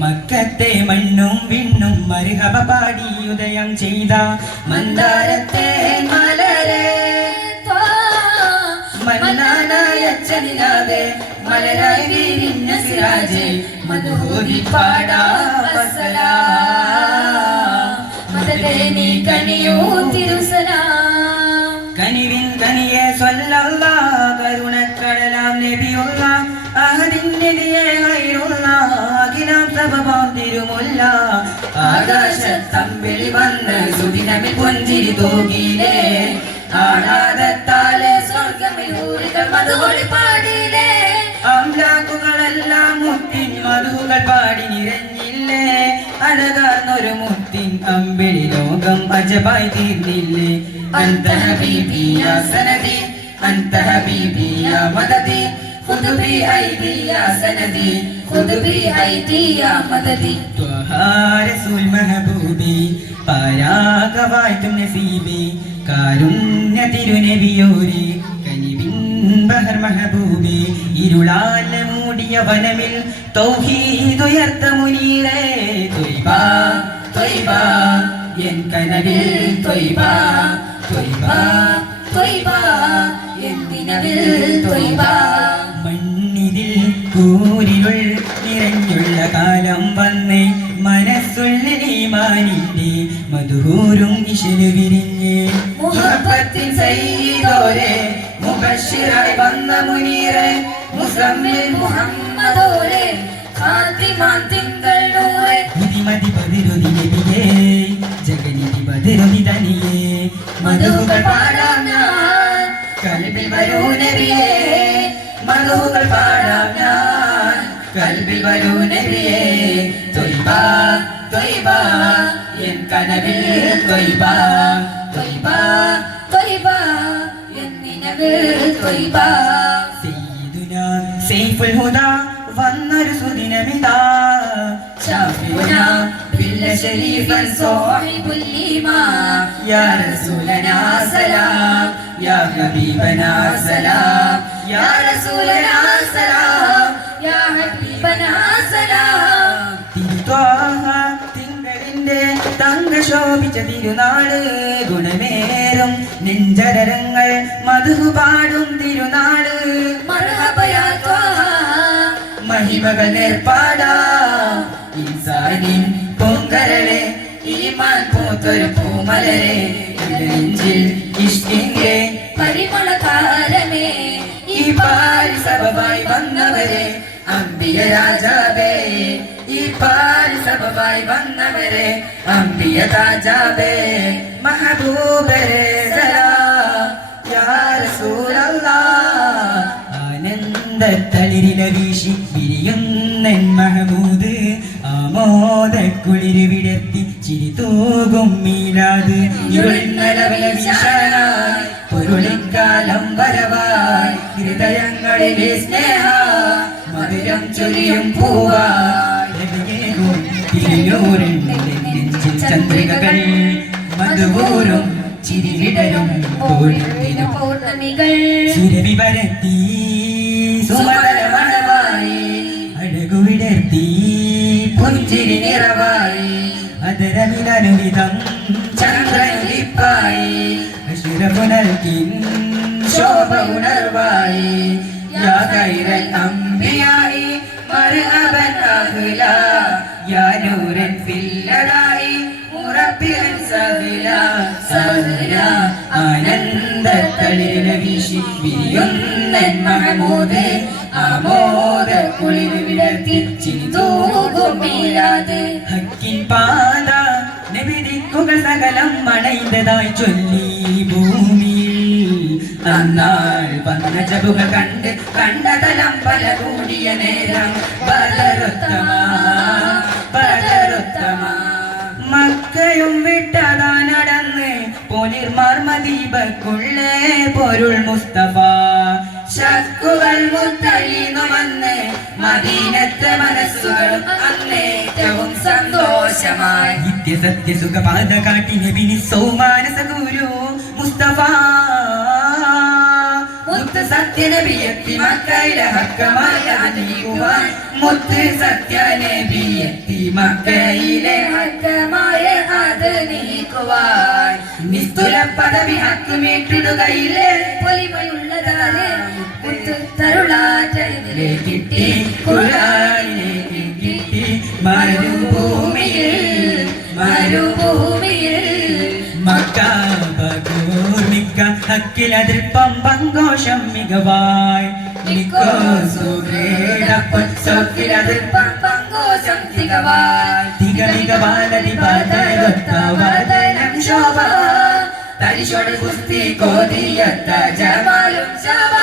മക്കത്തെ മണ്ണും വിണ്ണും മരുഹബ പാടി ഉദയം ചെയ്ത മന്ദാരത്തെ മലരെ. മന്നാനായച്ചനിലാതെ മലരായി വിരിഞ്ഞ സിരാജെ മധുഹൂതി പാടാ മതത്തെ നീ കണിയൂ തിരുസലാം കനിവിൻ കനിയെ സ്വല്ലല്ല കരുണക്കടലാം നബിയുള്ള അഹദിൻ ഹൈറുള്ള അഖിലാം തിരുമുല്ല. ആകാശത്തമ്പിളി വന്ന് സുദിനമിൽ പുഞ്ചിരി തൂകിയിലേ. ആടാതത്താലെ സ്വർഗമിൽ ഊരികൾ മധുകൊളി പാടിയിലേ. അംലാക്കുകളെല്ലാം മുത്തിൻ മധുകൾ പാടി നിറഞ്ഞില്ലേ. അഴകാർന്നൊരു മുത്തിൻ അമ്പിളി ലോകം അജബായി തീർന്നില്ലേ. അന്തഹ ബീബിയ സനദി അന്ത ഹബീബി യാ ബി ഐദി യാ സനദി ഖുദ് ബി ഐദി യാ മദദി. ത്വഹാ റസൂൽ മഹബൂബി പാരാകവായിട്ടും നസീബി കാരുണ്യ തിരുനബിയോരെ കനിവിൻ ബഹർ മഹബൂബി ഇരുളാല മൂടിയ വനമിൽ തൗഹീദുയർത്ത മുനീറേ ത്വയ്ബ ത്വയ്ബ എൻ കനവിൽ ത്വയ്ബ ത്വയ്ബ ത്വയ്ബ എൻ ദിനവിൽ ത്വയ്ബ കൂരിരുൾ നിറഞ്ഞുള്ള കാലം വന്നേ. മനസ്സുള്ള ഈമാനിന്റെ മധുഹൂരും ഇശൽ വിരിഞ്ഞ്. മുഹബത്തിൻ സയ്യിദോരെ മുബശ്ശിറായി വന്ന മുനീറെ മുസമ്മിൽ മുഹമ്മദോരെ ഖാതിമാൻ തിങ്കൾ നൂറെ മതി പതിരുതി നബിയേ ജഗനിധി പതിരുതി തനിയേ. മധുകൾ പാടാം ഞാൻ കൽബിൽ വരൂ നബിയേ. മധുകൾ പാടാം കൽവിൽ വരൂ നബിയേ. തൊയ്ബ തൊയ്ബ എൻ കനവിൽ തൊയ്ബ. തൊയ്ബ തൊയ്ബ എൻ നിലവിൽ തൊയ്ബ. സയ്യിദുന സൈഫുൽ ഹുദ വന്നൊരു സുദിനമിതാ. ഷാഫിഉന ബില്ല ശരീഫൻ സാഹിബുൽ ഈമാ. യാ റസൂലനാ സലാം യാ ഹബീബനാ സലാം യാ റസൂലനാ കണ്ട് ശോഭിച്ച തിരുനാൾ ഗുണമേറും നെഞ്ചരങ്ങൾ മധു പാടും തിരുനാൾ. മഹിമകൾ നേർപ്പാടാ. ഇൻസാനിൻ പൊങ്കരളെ ഈമാൻ പൂത്തൊരു പൂമലരെ നെഞ്ചിൽ ഇഷ്ടിന്റെ പരിമളകാരമേ ഈ പാരിസഭമായി വന്നവരെ അമ്പിയ രാജാവേ. പാരി സഭമായി വന്നവരെ അമ്പിയ രാജാവേ മഹബൂബരെ സലാം യാ റസൂലല്ലാഹ്. ആനന്ദ തളിരില വീശി വിരിയുന്നൻ മഹമൂദ്. ആമോദ കുളിര് വിടർത്തി ചിരി തൂകും മീലാത് പൊരുളിക്കാലം വരവായി. ഹൃദയങ്ങളിലെ സ്നേഹ മധുരം ചൊരിയും പൂവായി തിരിയൂരിന്റെ നെഞ്ചിൽ ചന്ദ്രികകൾ മധുപൂരും ചിരിവിടരും ഓടിന പൗർണമികൾ. ചിരവി പരത്തി സുമതരമണമായി അഴകുവിടർത്തി പുഞ്ചിരി നിറവായി അതരമിലനുവിധം ചന്ദ്രനിപ്പായി അശിരപുനൽക്കിൻ ശോഭ ഉണർവായി യാ കൈര അമ്പിയായി മർഹബൻ അഹ്ല യാ നൂരൻ ഫില്ലടായി മുറബ്ബിയൻ സഹില. സഹല ആനന്ദ തളിരില വീശി വിരിയുന്നൻ മഹമൂദ്. ആമോദ കുളിര് വിടർത്തി ചിന്തൂകും മീലാത് ഹക്കിൻ പാത നബിദിക്കുകൾ സകലം മണൈന്തതായി ചൊല്ലി ഭൂമിയിൽ അന്നാൾ വന്ന ജബുകൾ കണ്ട് കണ്ട തലം പല കൂടിയ നേരം. ബദറുത്തമ ബദറുത്തമ മക്കയും വിട്ടതാ നടന്ന്. പോലിർമാർ മദീബക്കുള്ളേ പൊരുൾ മുസ്തഫ. ശക്കുകൾ മുത്തഴീന്നു വന്ന് മദീനത്തെ മനസ്സുകളും അന്നേറ്റവും സന്തോഷമായി. നിത്യ പാത സുഖപാത കാട്ടി നബിനി സൗമാനസ ഗുരു മുസ്തഫ. മുത്ത സത്യനബിയെത്തി മക്കയിലെ ഹക്കമായ നീക്കുവാൻ മുത്ത് സത്യനബിയെത്തി മക്കയിലെ ഹക്കമായ അത് നീക്കുവാൻ. നിസ്തുല പദവി ഹക്കുമേറ്റിടുകയില്ലേ പൊലിമയുള്ളതാലേ മുത്തുത്തരുളാറ്റലിലെ കിട്ടി. ഖുർആനിലേക്ക് കിട്ടി. മരുഭൂമിയിൽ മരുഭൂമിയിൽ മക്കാബൂർമിക്ക ഹക്കിലതിർപ്പം പങ്കോഷം മികവായി. നിക്കോ സുഗ്രേടപ്പൻ സോക്കിലതിർപ്പം പങ്കോശം തികവാൻ തിക മികവാലതി പാതയൊത്തവതനം ശോഭ. തരിശോട് കുസ്തി കോതിയത്ത ജമാലും ശോഭ